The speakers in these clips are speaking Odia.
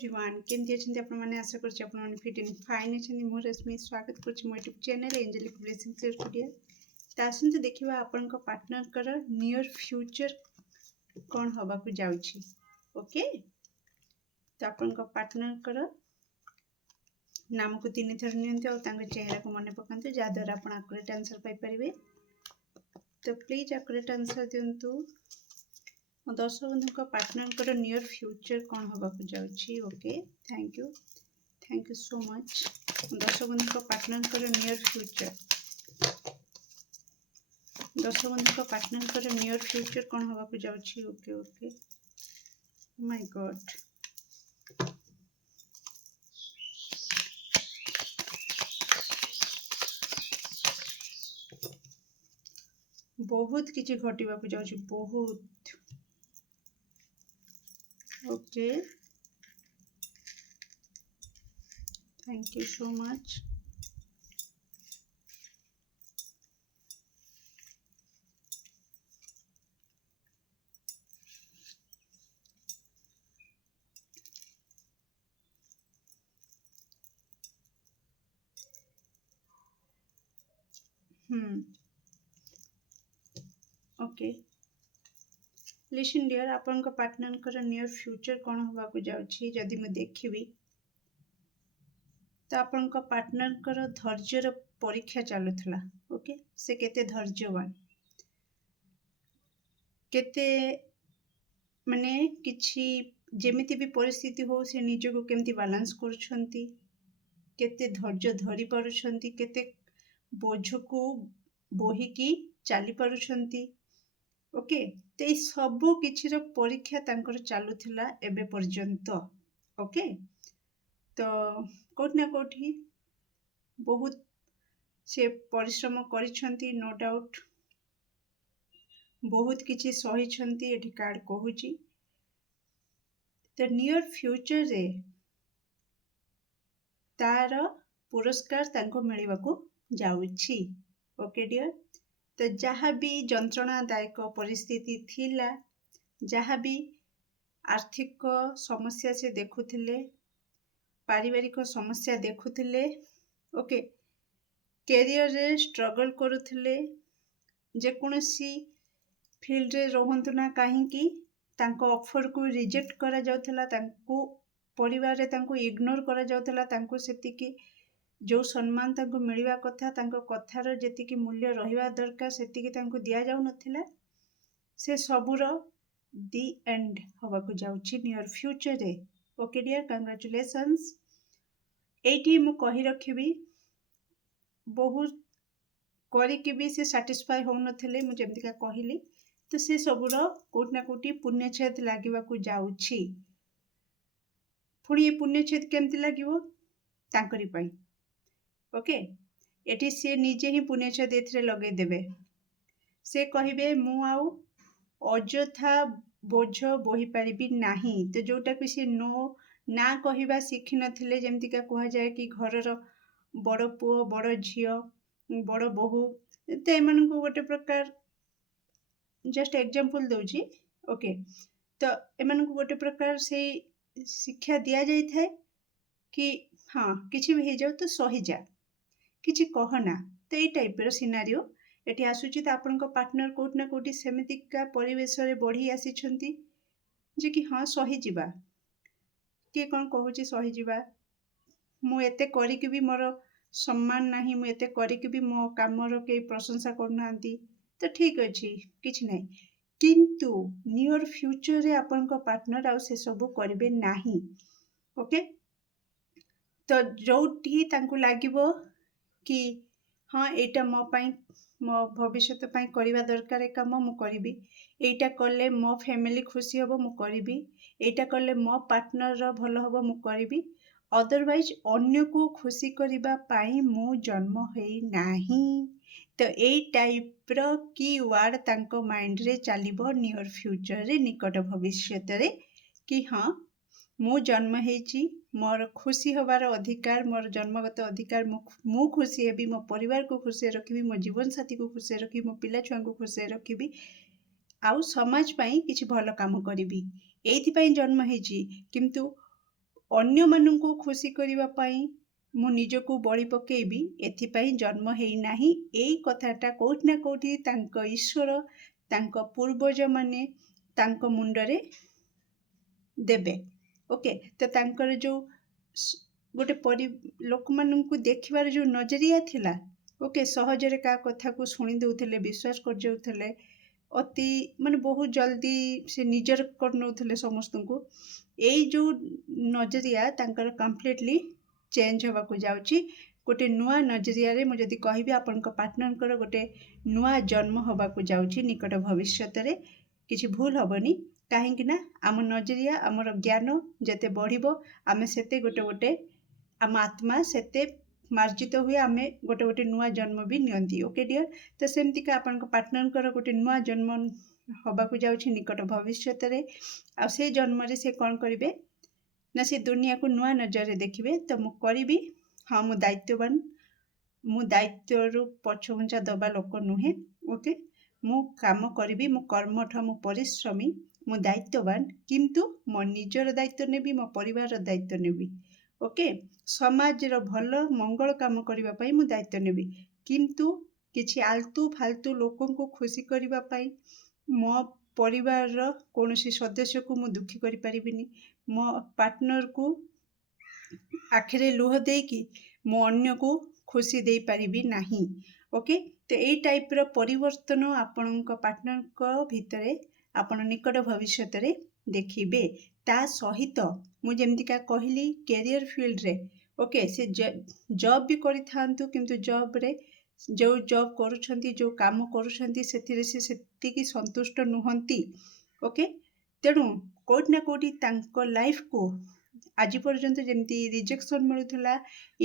एवरीवन केमती अच्छे आपने आशा कर फिट एंड फाइन अच्छे मु रश्मि स्वागत कर मो YouTube channel Angelic Blessings Studio. तो आसतु देखा आपण पार्टनर नियर फ्यूचर कौन हवा को जाउछि। ओके, तो आपण पार्टनर नाम को 3 थर नियंतु और चेहरा को मन पकांतु जहाद्वारा आप एक्यूरेट आंसर पाइपर। तो प्लीज एक्यूरेट आंसर दिंतु। दर्शक बंधु पार्टनर नियर फ्यूचर कौन हवा को जाउछि। Okay, thank you so much. दर्शक बंधु पार्टनर नियर फ्यूचर, दर्शक बंधु पार्टनर नियर फ्यूचर कौन हवा को जाउछि। ओके ओके, माय गॉड, बहुत किछि घटिबा को जाउछि, बहुत। Okay, thank you so much. Okay, listen dear, आपण पार्टनर नियर फ्यूचर कौन हवा को जाउछि। जदि मैं देखिबी तो आपण पार्टनर धैर्यर परीक्षा चलुला। ओके, से केते धैर्यवान, केते माने किछि जेमिति भी परिस्थिति हो से निज को केमती बैलेंस करुछंती, केते धैर्य धरी पारुछंती, केते बोझ को बोहिकी चली पारुछंती। ओके, तो ये सब किछिर परीक्षा तांकर चलुथिला एबे पर्यंत। ओके, तो कोठ ना कोठी बहुत से परिश्रम करिछंती, नो डाउट बहुत किछि सहिछंती। एठी कार्ड कहूची तो नियर फ्यूचर रे तार पुरस्कार तांको मिलिबा को जाउछि। ओके डियर, तो जहाँ भी जंत्रणादायक परिस्थिति थिला, जहाँ भी आर्थिक समस्या से देखुथिले, पारिवारिक समस्या देखुथिले, ओके, कैरियर रे स्ट्रगल करुथिले, जे कोनोसी फील्ड रे रहंतु ना काहेकि तांको ऑफर को रिजेक्ट करा जाउथला, तांको परिवार रे तांको इग्नोर करा जाउथला, तांको सेतिकी जो सम्मान तांको मिलिबा कथा, तांको कथार जेतिकी मूल्य रहिबा दरकार सेतिकी तांको दिया जाउ नथिला, से सबुर दी एंड हवा को जाउछि नियर फ्यूचर रे। Okay dear, congratulations. एठी मु कहि रखिबी बहुत करिकि भी से सैटिस्फाई हो नथिले, मु जेमतिका कहिली, तो से सबुर कोट ना कोटी पुण्यछेद लागिबा को जाउछि। पुणी ये पुण्यछेद केमति लागिबो तांकरी पई। ओके, एठी से निजे ही पुण्यछेद एथरे लगे देबे। से कहिबे मु आउ अजथा बोझ बोही पारिबी नाही। तो जोटा कि से नो ना कहिबा शिखि नथिले, जेमतिका कहा जाए कि घरर बड़ पुओ, बड़ झियो, बड़ बोहू, तो एमन को गोटे प्रकार जस्ट एग्जांपल दउची। ओके, तो एमन को गोटे प्रकार से शिक्षा दिया जाई थाए कि हाँ किछि भी हे जाऊ तो सही जा, किछि कहना। तो ये टाइप रो सिनारियो एठी आसुची। तो आपन को पार्टनर कोट ना कोटी सेमितिका परिवेश रे बढ़ी आसीछंती जे कि हाँ सही जिबा, के कोन कहूची सही जिबा, मु एते करी कि भी मोर सम्मान नाही, मु एते करी कि भी मो कामर के प्रशंसा करनांती, तो ठीक अछि किछि नै। किंतु नियर फ्यूचर रे आपन को पार्टनर आ से सब करिवे नाही। ओके, तो जोठी तांकु लागिबो कि हाँ एटा मो पई, मो भविष्यत पई करिवा दरकार काम मु करिबी, एटा करले मो फैमिली खुशी हबो मु करिबी, एटा करले मो पार्टनर भलो हबो मु करिबी, अदरवाइज अन्य को खुशी करिबा पाई मु जन्म हेई नाही। तो ए टाइप रो की वर्ड तांको माइंड रे चलिबो नियर फ्यूचर रे, निकट भविष्यत रे, कि हाँ मु जन्म हेची, मोर खुशी हबार अधिकार, मोर जन्मगत अधिकार, मु खुशी हेबी, मो परिवार को खुशी रखिबी, मो जीवन साथी को खुशी रखिबी, मो पिला छुआ को खुशी रखिबी, आउ समाज पाई किछि भलो काम करिबी, एथि पाई जन्म हेची। किंतु ଅନ୍ୟମାନଙ୍କୁ ଖୁସି କରିବା ପାଇଁ ମୁଁ ନିଜକୁ ବଳି ପକେଇବି ଏଥିପାଇଁ ଜନ୍ମ ହେଇନାହିଁ। ଏଇ କଥାଟା କୋଉଠି ନା କୋଉଠି ତାଙ୍କ ଈଶ୍ୱର, ତାଙ୍କ ପୂର୍ବଜମାନେ ତାଙ୍କ ମୁଣ୍ଡରେ ଦେବେ। ଓକେ, ତ ତାଙ୍କର ଯେଉଁ ଗୋଟେ ଲୋକମାନଙ୍କୁ ଦେଖିବାର ଯେଉଁ ନଜରିଆ ଥିଲା, ଓକେ, ସହଜରେ କାହା କଥାକୁ ଶୁଣି ଦେଉଥିଲେ, ବିଶ୍ୱାସ କରିଯାଉଥିଲେ, ଅତି ମାନେ ବହୁତ ଜଲ୍ଦି ସେ ନିଜର କରିନେଉଥିଲେ ସମସ୍ତଙ୍କୁ। ଏଇ ଯେଉଁ ନଜରିଆ ତାଙ୍କର କମ୍ପ୍ଲିଟଲି ଚେଞ୍ଜ ହେବାକୁ ଯାଉଛି। ଗୋଟେ ନୂଆ ନଜରିଆରେ ମୁଁ ଯଦି କହିବି ଆପଣଙ୍କ ପାର୍ଟନରଙ୍କର ଗୋଟେ ନୂଆ ଜନ୍ମ ହେବାକୁ ଯାଉଛି ନିକଟ ଭବିଷ୍ୟତରେ, କିଛି ଭୁଲ ହେବନି। କାହିଁକି ନା ଆମ ନଜରିଆ, ଆମର ଜ୍ଞାନ ଯେତେ ବଢ଼ିବ ଆମେ ସେତେ ଗୋଟେ ଆମ ଆତ୍ମା ସେତେ ମାର୍ଜିତ ହୁଏ, ଆମେ ଗୋଟେ ନୂଆ ଜନ୍ମ ବି ନିଅନ୍ତି। ଓକେ ଡିଅର୍, ତ ସେମିତିକା ଆପଣଙ୍କ ପାର୍ଟନରଙ୍କର ଗୋଟେ ନୂଆ ଜନ୍ମ ହେବାକୁ ଯାଉଛି ନିକଟ ଭବିଷ୍ୟତରେ। ଆଉ ସେଇ ଜନ୍ମରେ ସେ କ'ଣ କରିବେ ନା ସେ ଦୁନିଆକୁ ନୂଆ ନଜରରେ ଦେଖିବେ। ତ ମୁଁ କରିବି, ହଁ ମୁଁ ଦାୟିତ୍ୱବାନ, ମୁଁ ଦାୟିତ୍ୱରୁ ପଛଘୁଞ୍ଚା ଦେବା ଲୋକ ନୁହେଁ। ଓକେ, ମୁଁ କାମ କରିବି, ମୁଁ କର୍ମଠ, ମୁଁ ପରିଶ୍ରମୀ, ମୁଁ ଦାୟିତ୍ୱବାନ, କିନ୍ତୁ ମୋ ନିଜର ଦାୟିତ୍ୱ ନେବି, ମୋ ପରିବାରର ଦାୟିତ୍ୱ ନେବି। ଓକେ, ସମାଜର ଭଲ ମଙ୍ଗଳ କାମ କରିବା ପାଇଁ ମୁଁ ଦାୟିତ୍ୱ ନେବି, କିନ୍ତୁ କିଛି ଆଲତୁ ଫାଲତୁ ଲୋକଙ୍କୁ ଖୁସି କରିବା ପାଇଁ ମୋ ପରିବାରର କୌଣସି ସଦସ୍ୟକୁ ମୁଁ ଦୁଃଖୀ କରିପାରିବିନି। ମୋ ପାର୍ଟନରକୁ ଆଖିରେ ଲୁହ ଦେଇକି ମୁଁ ଅନ୍ୟକୁ ଖୁସି ଦେଇପାରିବି ନାହିଁ। ଓକେ, ତ ଏଇ ଟାଇପ୍ର ପରିବର୍ତ୍ତନ ଆପଣଙ୍କ ପାର୍ଟନରଙ୍କ ଭିତରେ ଆପଣ ନିକଟ ଭବିଷ୍ୟତରେ ଦେଖିବେ। ତା ସହିତ ମୁଁ ଯେମିତିକା କହିଲି କ୍ୟାରିୟର ଫିଲ୍ଡରେ, ଓକେ, ସେ ଜବ୍ ବି କରିଥାନ୍ତୁ, କିନ୍ତୁ ଜବ୍ରେ ଯେଉଁ ଜବ୍ କରୁଛନ୍ତି, ଯେଉଁ କାମ କରୁଛନ୍ତି, ସେଥିରେ ସେ ସେତିକି ସନ୍ତୁଷ୍ଟ ନୁହନ୍ତି। ଓକେ, ତେଣୁ କେଉଁଠି ନା କେଉଁଠି ତାଙ୍କ ଲାଇଫକୁ ଆଜି ପର୍ଯ୍ୟନ୍ତ ଯେମିତି ରିଜେକ୍ସନ୍ ମିଳୁଥିଲା,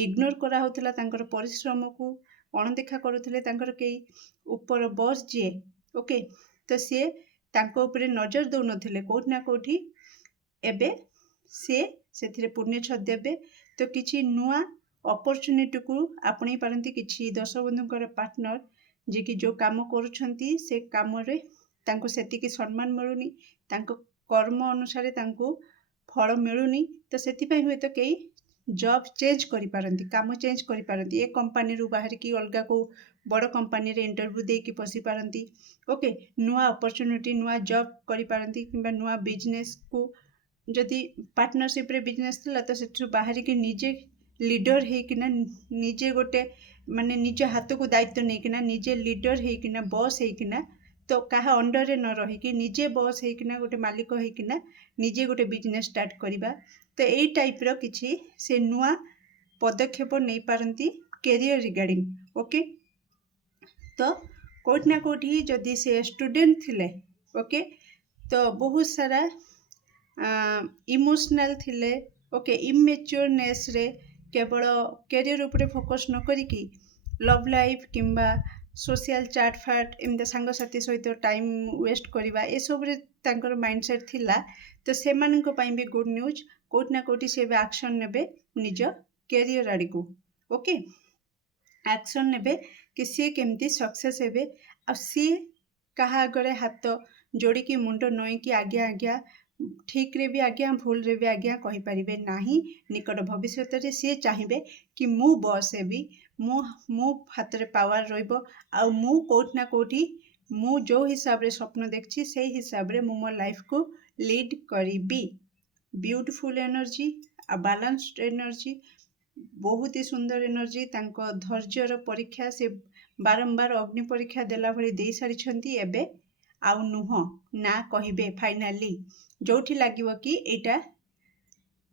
ଇଗ୍ନୋର କରାହେଉଥିଲା, ତାଙ୍କର ପରିଶ୍ରମକୁ ଅଣଦେଖା କରୁଥିଲେ ତାଙ୍କର କେହି ଉପର ବସ୍ ଯିଏ, ଓକେ, ତ ସିଏ ତାଙ୍କ ଉପରେ ନଜର ଦେଉନଥିଲେ। କେଉଁଠି ନା କେଉଁଠି ଏବେ ସିଏ ସେଥିରେ ପୂର୍ଣ୍ଣଚ୍ଛେଦ ଦେବେ। ତ କିଛି ନୂଆ ଅପରଚ୍ୟୁନିଟିକୁ ଆପଣେଇ ପାରନ୍ତି କିଛି ଦର୍ଶକବନ୍ଧୁଙ୍କର ପାର୍ଟନର, ଯିଏକି ଯେଉଁ କାମ କରୁଛନ୍ତି ସେ କାମରେ ତାଙ୍କୁ ସେତିକି ସମ୍ମାନ ମିଳୁନି, ତାଙ୍କ କର୍ମ ଅନୁସାରେ ତାଙ୍କୁ ଫଳ ମିଳୁନି। ତ ସେଥିପାଇଁ ହୁଏତ କେହି ଜବ୍ ଚେଞ୍ଜ କରିପାରନ୍ତି, କାମ ଚେଞ୍ଜ କରିପାରନ୍ତି, ଏ କମ୍ପାନୀରୁ ବାହାରିକି ଅଲଗା କେଉଁ ବଡ଼ କମ୍ପାନୀରେ ଇଣ୍ଟରଭ୍ୟୁ ଦେଇକି ପଶିପାରନ୍ତି। ଓକେ, ନୂଆ ଅପରଚ୍ୟୁନିଟି, ନୂଆ ଜବ୍ କରିପାରନ୍ତି, କିମ୍ବା ନୂଆ ବିଜନେସ୍କୁ, ଯଦି ପାର୍ଟନରସିପ୍ରେ ବିଜନେସ୍ ଥିଲା ତ ସେଠୁ ବାହାରିକି ନିଜେ ଲିଡର ହେଇକିନା, ନିଜେ ଗୋଟେ ମାନେ ନିଜ ହାତକୁ ଦାୟିତ୍ୱ ନେଇକିନା, ନିଜେ ଲିଡର ହେଇକିନା, ବସ୍ ହେଇକିନା, ତ କାହା ଅଣ୍ଡରରେ ନ ରହିକି ନିଜେ ବସ୍ ହେଇକିନା, ଗୋଟେ ମାଲିକ ହେଇକିନା ନିଜେ ଗୋଟେ ବିଜନେସ୍ ଷ୍ଟାର୍ଟ କରିବା। ତ ଏଇ ଟାଇପ୍ର କିଛି ସେ ନୂଆ ପଦକ୍ଷେପ ନେଇପାରନ୍ତି କ୍ୟାରିୟର ରିଗାର୍ଡ଼ିଂ। ଓକେ, ତ କେଉଁଠି ନା କେଉଁଠି ଯଦି ସେ ଷ୍ଟୁଡେଣ୍ଟ ଥିଲେ, ଓକେ, ତ ବହୁତ ସାରା ଇମୋସନାଲ୍ ଥିଲେ, ଓକେ, ଇମ୍ୟାଚୁରନେସ୍ରେ କେବଳ କ୍ୟାରିୟର ଉପରେ ଫୋକସ୍ ନ କରିକି ଲଭ୍ ଲାଇଫ୍ କିମ୍ବା ସୋସିଆଲ ଚାଟ୍ ଫାଟ୍, ଏମିତି ସାଙ୍ଗସାଥି ସହିତ ଟାଇମ୍ ୱେଷ୍ଟ କରିବା, ଏସବୁରେ ତାଙ୍କର ମାଇଣ୍ଡସେଟ୍ ଥିଲା। ତ ସେମାନଙ୍କ ପାଇଁ ବି ଗୁଡ୍ ନ୍ୟୁଜ୍, କେଉଁଠି ନା କେଉଁଠି ସେ ଏବେ ଆକ୍ସନ୍ ନେବେ ନିଜ କ୍ୟାରିୟର ଆଡ଼ିକୁ। ଓକେ, ଆକ୍ସନ୍ ନେବେ କି ସିଏ କେମିତି ସକ୍ସେସ୍ ହେବେ, ଆଉ ସିଏ କାହା ଆଗରେ ହାତ ଯୋଡ଼ିକି ମୁଣ୍ଡ ନଇଁକି ଆଜ୍ଞା ଆଜ୍ଞା, ଠିକ୍ରେ ବି ଆଜ୍ଞା, ଭୁଲରେ ବି ଆଜ୍ଞା କହିପାରିବେ ନାହିଁ। ନିକଟ ଭବିଷ୍ୟତରେ ସିଏ ଚାହିଁବେ କି ମୁଁ ବସ୍ ହେବି, ମୋ ହାତରେ ପାୱାର ରହିବ, ଆଉ ମୁଁ କେଉଁଠି ନା କେଉଁଠି ମୁଁ ଯେଉଁ ହିସାବରେ ସ୍ୱପ୍ନ ଦେଖିଛି ସେଇ ହିସାବରେ ମୁଁ ମୋ ଲାଇଫକୁ ଲିଡ୍ କରିବି। ବିୟୁଟିଫୁଲ୍ ଏନର୍ଜି ଆଉ ବାଲାନ୍ସଡ୍ ଏନର୍ଜି, ବହୁତ ହି ସୁନ୍ଦର ଏନର୍ଜି। ତାଙ୍କ ଧୈର୍ଯ୍ୟର ପରୀକ୍ଷା ସେ ବାରମ୍ବାର ଅଗ୍ନି ପରୀକ୍ଷା ଦେଲା ଭଳି ଦେଇସାରିଛନ୍ତି। ଏବେ ଆଉ ନୁହଁ, ନା କହିବେ ଫାଇନାଲି। ଯେଉଁଠି ଲାଗିବ କି ଏଇଟା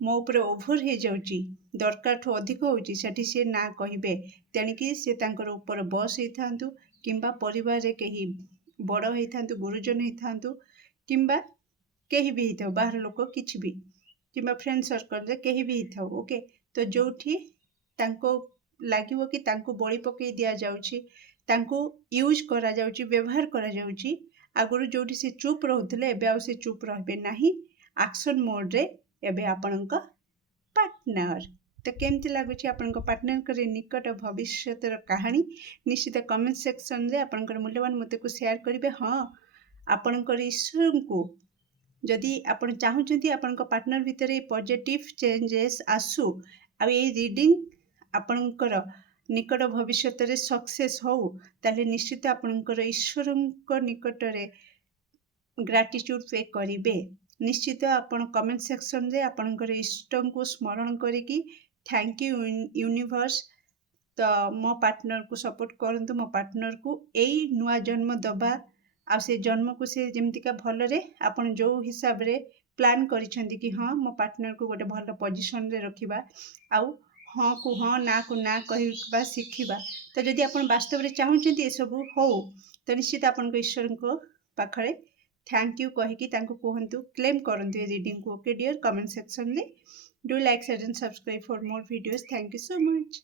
ମୋ ଉପରେ ଓଭର ହେଇଯାଉଛି, ଦରକାରଠୁ ଅଧିକ ହେଉଛି, ସେଠି ସିଏ ନା କହିବେ। ତେଣିକି ସେ ତାଙ୍କର ଉପର ବସ୍ ହେଇଥାନ୍ତୁ, କିମ୍ବା ପରିବାରରେ କେହି ବଡ଼ ହେଇଥାନ୍ତୁ, ଗୁରୁଜନ ହେଇଥାନ୍ତୁ, କିମ୍ବା କେହି ବି ହେଇଥାଉ, ବାହାର ଲୋକ କିଛି ବି, କିମ୍ବା ଫ୍ରେଣ୍ଡ ସର୍କଲରେ କେହି ବି ହେଇଥାଉ। ଓକେ, ତ ଯେଉଁଠି ତାଙ୍କୁ ଲାଗିବ କି ତାଙ୍କୁ ବଳି ପକାଇ ଦିଆଯାଉଛି, ତାଙ୍କୁ ୟୁଜ୍ କରାଯାଉଛି, ବ୍ୟବହାର କରାଯାଉଛି, ଆଗରୁ ଯେଉଁଠି ସେ ଚୁପ୍ ରହୁଥିଲେ ଏବେ ଆଉ ସେ ଚୁପ୍ ରହିବେ ନାହିଁ। ଆକ୍ସନ୍ ମୋଡ଼ରେ ଏବେ ଆପଣଙ୍କ ପାର୍ଟନର। ତ କେମିତି ଲାଗୁଛି ଆପଣଙ୍କ ପାର୍ଟନରଙ୍କର ନିକଟ ଭବିଷ୍ୟତର କାହାଣୀ? ନିଶ୍ଚିତ କମେଣ୍ଟ ସେକ୍ସନରେ ଆପଣଙ୍କର ମୂଲ୍ୟବାନ ମତକୁ ସେୟାର କରିବେ। ହଁ, ଆପଣଙ୍କର ଈଶ୍ୱରଙ୍କୁ जदि आपण चाहूचंती आपणको पार्टनर भितर पॉजिटिव चेंजेस आसू आ ये रीडिंग आपणकर निकट भविष्य रे सक्सेस हो ताले निश्चित आपणकर ईश्वरଙ୍କ निकटरे ग्राटिट्यूड पे करिवे। निश्चित आपण कमेंट सेक्शन रे आपणकर इष्टଙ୍କୁ स्मरण करिकी थैंक यू यूनिवर्स तो मो पार्टनर को सपोर्ट करंतु मो पार्टनर को एई नुआ जन्म दबा आ से जन्म को से जेमतिका भलरे आपण जो हिसाब रे प्लान करिसेंती कि हाँ मो पार्टनर को गोटे भल पोजीशन रे रखिबा आउ हाँ को हाँ ना को ना कहबा शिखिबा। तो जदि आपण वास्तव रे चाहूचंती ए सब हो तो निश्चित आपण ईश्वर को पाखरे थैंक यू कहिकी तांको कहंतु क्लेम करंतु ए रीडिंग को। ओके डियर, कमेंट सेक्शन रे do like share and subscribe for more videos. Thank you so much.